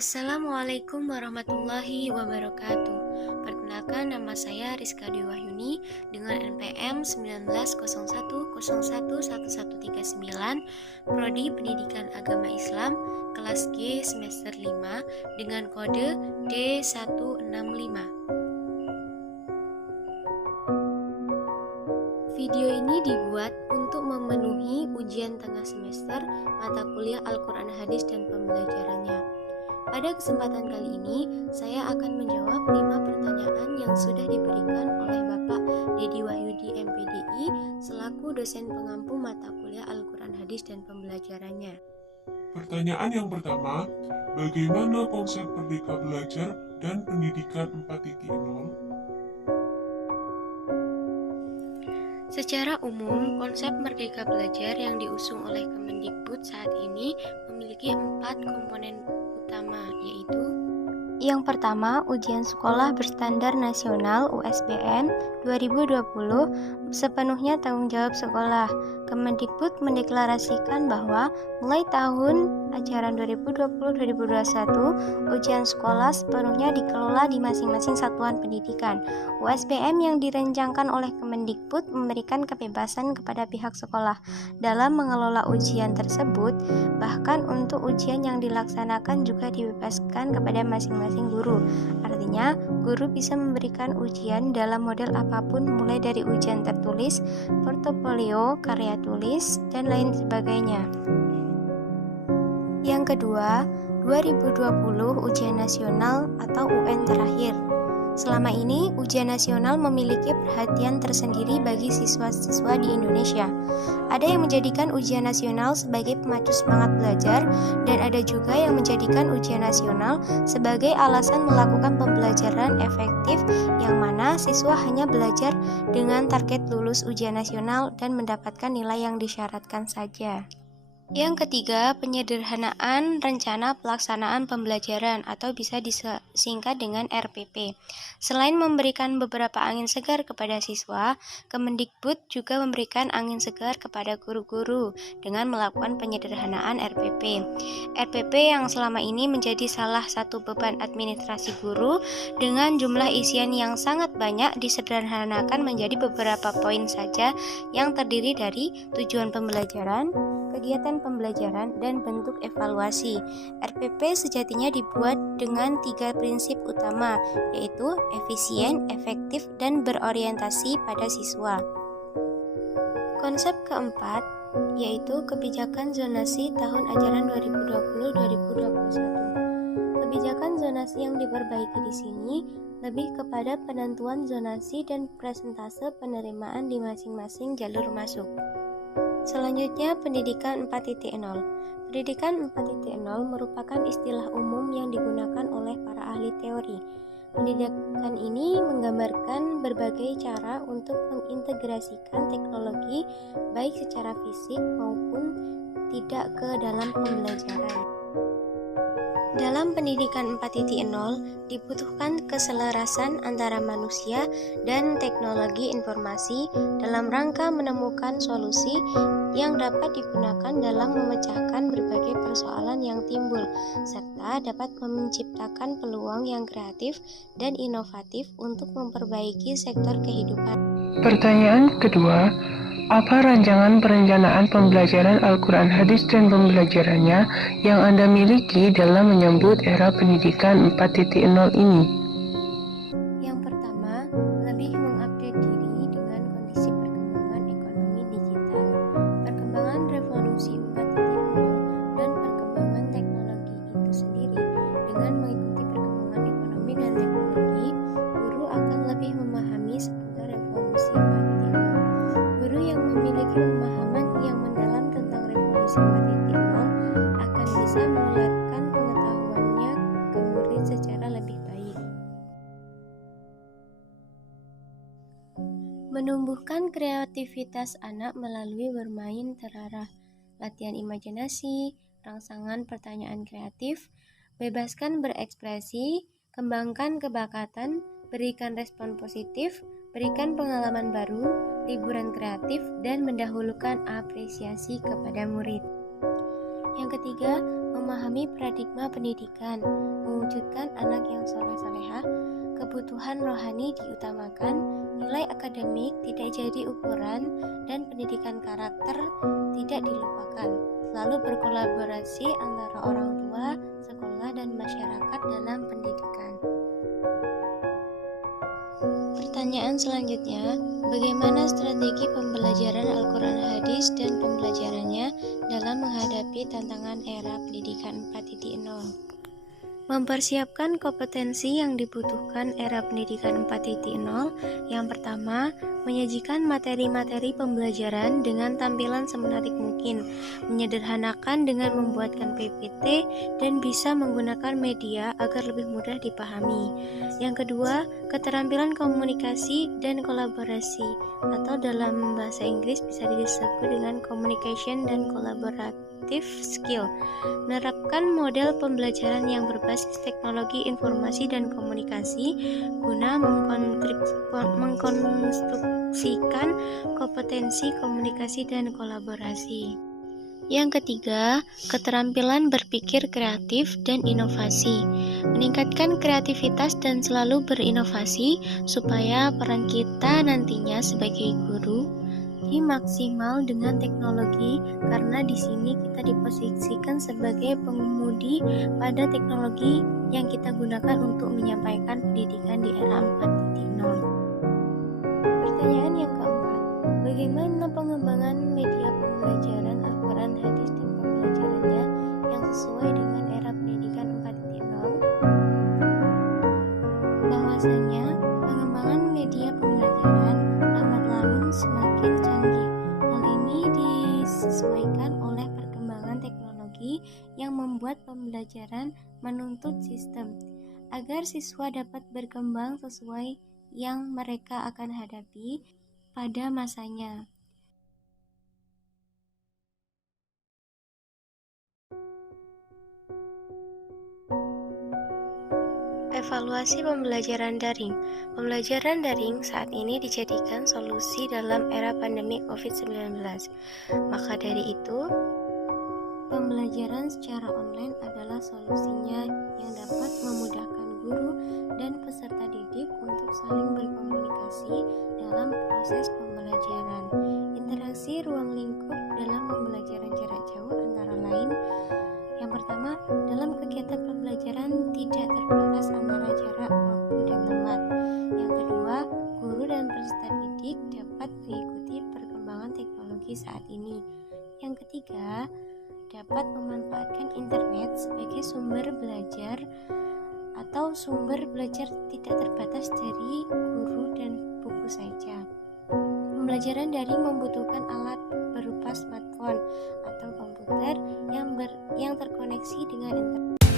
Assalamualaikum warahmatullahi wabarakatuh. Perkenalkan, nama saya Rizka Dwi Wahyuni dengan NPM 1901011139, Prodi Pendidikan Agama Islam, kelas G semester 5 dengan kode D165. Video ini dibuat untuk memenuhi ujian tengah semester mata kuliah Al-Quran Hadis dan pembelajarannya. Pada kesempatan kali ini, saya akan menjawab 5 pertanyaan yang sudah diberikan oleh Bapak Dedi Wahyudi MPDI selaku dosen pengampu mata kuliah Al-Quran Hadis dan pembelajarannya. Pertanyaan yang pertama, bagaimana konsep Merdeka Belajar dan Pendidikan 4.0? Secara umum, konsep Merdeka Belajar yang diusung oleh Kemendikbud saat ini memiliki 4 komponen utama, yaitu yang pertama, ujian sekolah berstandar nasional USBN 2020 sepenuhnya tanggung jawab sekolah. Kemendikbud mendeklarasikan bahwa mulai tahun ajaran 2020-2021, ujian sekolah sepenuhnya dikelola di masing-masing satuan pendidikan. USBN yang direncangkan oleh Kemendikbud memberikan kebebasan kepada pihak sekolah dalam mengelola ujian tersebut, bahkan untuk ujian yang dilaksanakan juga dibebaskan kepada masing-masing guru. Artinya, guru bisa memberikan ujian dalam model apapun mulai dari ujian tertulis, portofolio, karya tulis, dan lain sebagainya. Yang kedua, 2020 ujian nasional atau UN terakhir. Selama ini, ujian nasional memiliki perhatian tersendiri bagi siswa-siswa di Indonesia. Ada yang menjadikan ujian nasional sebagai pemacu semangat belajar, dan ada juga yang menjadikan ujian nasional sebagai alasan melakukan pembelajaran efektif, yang mana siswa hanya belajar dengan target lulus ujian nasional dan mendapatkan nilai yang disyaratkan saja. Yang ketiga, penyederhanaan rencana pelaksanaan pembelajaran atau bisa disingkat dengan RPP. Selain memberikan beberapa angin segar kepada siswa, Kemendikbud juga memberikan angin segar kepada guru-guru dengan melakukan penyederhanaan RPP. RPP yang selama ini menjadi salah satu beban administrasi guru dengan jumlah isian yang sangat banyak disederhanakan menjadi beberapa poin saja yang terdiri dari tujuan pembelajaran, kegiatan pembelajaran, dan bentuk evaluasi. RPP sejatinya dibuat dengan 3 prinsip utama, yaitu efisien, efektif, dan berorientasi pada siswa. Konsep keempat yaitu kebijakan zonasi tahun ajaran 2020-2021. Kebijakan zonasi yang diperbaiki di sini lebih kepada penentuan zonasi dan presentase penerimaan di masing-masing jalur masuk. Selanjutnya, pendidikan 4.0. Pendidikan 4.0 merupakan istilah umum yang digunakan oleh para ahli teori. Pendidikan ini menggambarkan berbagai cara untuk mengintegrasikan teknologi baik secara fisik maupun tidak ke dalam pembelajaran. Dalam pendidikan 4.0 dibutuhkan keselarasan antara manusia dan teknologi informasi dalam rangka menemukan solusi yang dapat digunakan dalam memecahkan berbagai persoalan yang timbul, serta dapat menciptakan peluang yang kreatif dan inovatif untuk memperbaiki sektor kehidupan. Pertanyaan kedua, apa rancangan perencanaan pembelajaran Al-Quran Hadis dan pembelajarannya yang Anda miliki dalam menyambut era pendidikan 4.0 ini? Yang pertama, lebih mengupdate diri dengan kondisi perkembangan ekonomi digital, perkembangan revolusi 4.0, dan perkembangan teknologi itu sendiri. Dengan mengikuti perkembangan ekonomi dan teknologi, guru akan lebih memahami seputar revolusi 4.0. Guru yang memiliki pemahaman yang mendalam tentang revolusi 4.0 akan bisa menularkan pengetahuannya ke murid secara lebih baik. Menumbuhkan kreativitas anak melalui bermain terarah, latihan imajinasi, rangsangan pertanyaan kreatif, bebaskan berekspresi, kembangkan kebakatan, berikan respon positif, berikan pengalaman baru, liburan kreatif, dan mendahulukan apresiasi kepada murid. Yang ketiga, memahami paradigma pendidikan, mewujudkan anak yang soleh-solehah, kebutuhan rohani diutamakan, nilai akademik tidak jadi ukuran, dan pendidikan karakter tidak dilupakan. Selalu berkolaborasi antara orang tua, sekolah, dan masyarakat dalam pendidikan. Pertanyaan selanjutnya, bagaimana strategi pembelajaran Al-Quran Hadis dan pembelajarannya dalam menghadapi tantangan era pendidikan 4.0? Mempersiapkan kompetensi yang dibutuhkan era pendidikan 4.0. Yang pertama, menyajikan materi-materi pembelajaran dengan tampilan semenarik mungkin, menyederhanakan dengan membuatkan PPT dan bisa menggunakan media agar lebih mudah dipahami. Yang kedua, keterampilan komunikasi dan kolaborasi, atau dalam bahasa Inggris bisa disebut dengan communication dan collaborative skill. Menerapkan model pembelajaran yang berbasis teknologi informasi dan komunikasi guna mengkonstruksikan kompetensi komunikasi dan kolaborasi. Yang ketiga, keterampilan berpikir kreatif dan inovasi. Meningkatkan kreativitas dan selalu berinovasi supaya peran kita nantinya sebagai guru maksimal dengan teknologi, karena di sini kita diposisikan sebagai pengemudi pada teknologi yang kita gunakan untuk menyampaikan pendidikan di era 4.0. Pertanyaan yang keempat, bagaimana pengembangan media pembelajaran Al-Quran Hadis dan pembelajarannya yang sesuai dengan era pendidikan 4.0? Bahwasanya pengembangan media pembelajaran lambat laun semakin canggih. Hal ini disesuaikan oleh perkembangan teknologi yang membuat pembelajaran menuntut sistem agar siswa dapat berkembang sesuai yang mereka akan hadapi pada masanya. Evaluasi pembelajaran daring. Pembelajaran daring saat ini dijadikan solusi dalam era pandemi COVID-19. Maka dari itu, pembelajaran secara online adalah solusinya yang dapat memudahkan guru dan peserta didik untuk saling berkomunikasi dalam proses pembelajaran. Interaksi ruang lingkup dalam pembelajaran jarak jauh antara lain: yang pertama, dalam kegiatan pembelajaran tidak terbatas antara jarak, waktu, dan tempat. Yang kedua, guru dan peserta didik dapat mengikuti perkembangan teknologi saat ini. Yang ketiga, dapat memanfaatkan internet sebagai sumber belajar atau sumber belajar tidak terbatas dari guru dan buku saja. Pembelajaran daring membutuhkan alat berupa smartphone atau komputer yang terkoneksi dengan internet.